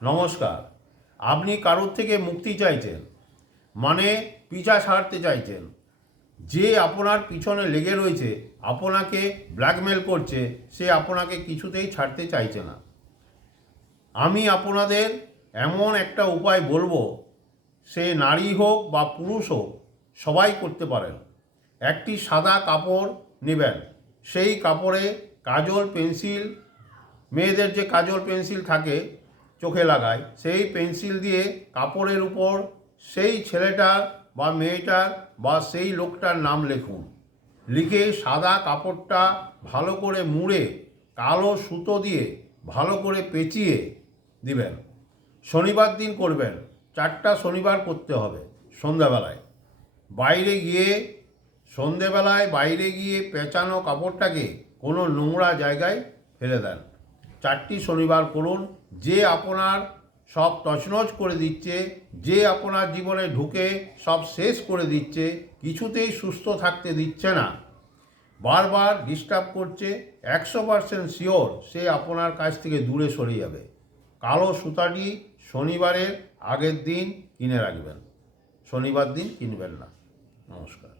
নমস্কার। আপনি কারোর থেকে মুক্তি চাইছেন, মানে পিছা ছাড়তে চাইছেন। যে আপনার পিছনে লেগে রয়েছে, আপনাকে ব্ল্যাকমেল করছে, সে আপনাকে কিছুতেই ছাড়তে চাইছে না। আমি আপনাদের এমন একটা উপায় বলবো, সে নারী হোক বা পুরুষ হোক, সবাই করতে পারেন। একটি সাদা কাপড় নেবেন, সেই কাপড়ে কাজল পেন্সিল, মেয়েদের যে কাজল পেন্সিল থাকে চোখে লাগায়, সেই পেন্সিল দিয়ে কাপড়ের উপর সেই ছেলেটার বা মেয়েটার বা সেই লোকটার নাম লিখুন। লিখে সাদা কাপড়টা ভালো করে মুড়ে কালো সুতো দিয়ে ভালো করে পেঁচিয়ে দিবেন। শনিবার দিন করবেন, 4টা শনিবার করতে হবে। সন্ধ্যাবেলায় বাইরে গিয়ে সন্ধেবেলায় বাইরে গিয়ে পেঁচানো কাপড়টাকে কোনো নোংরা জায়গায় ফেলে দেন। 4টি শনিবার করুন। যে আপনার সব তছনছ করে দিচ্ছে, যে আপনার জীবনে ঢুকে সব শেষ করে দিচ্ছে, কিছুতেই সুস্থ থাকতে দিচ্ছে না, বারবার ডিস্টার্ব করছে, 100% শিওর সে আপনার কাছ থেকে দূরে সরে যাবে। কালো সুতাটি শনিবারের আগের দিন কিনে রাখবেন, শনিবার দিন কিনবেন না। নমস্কার।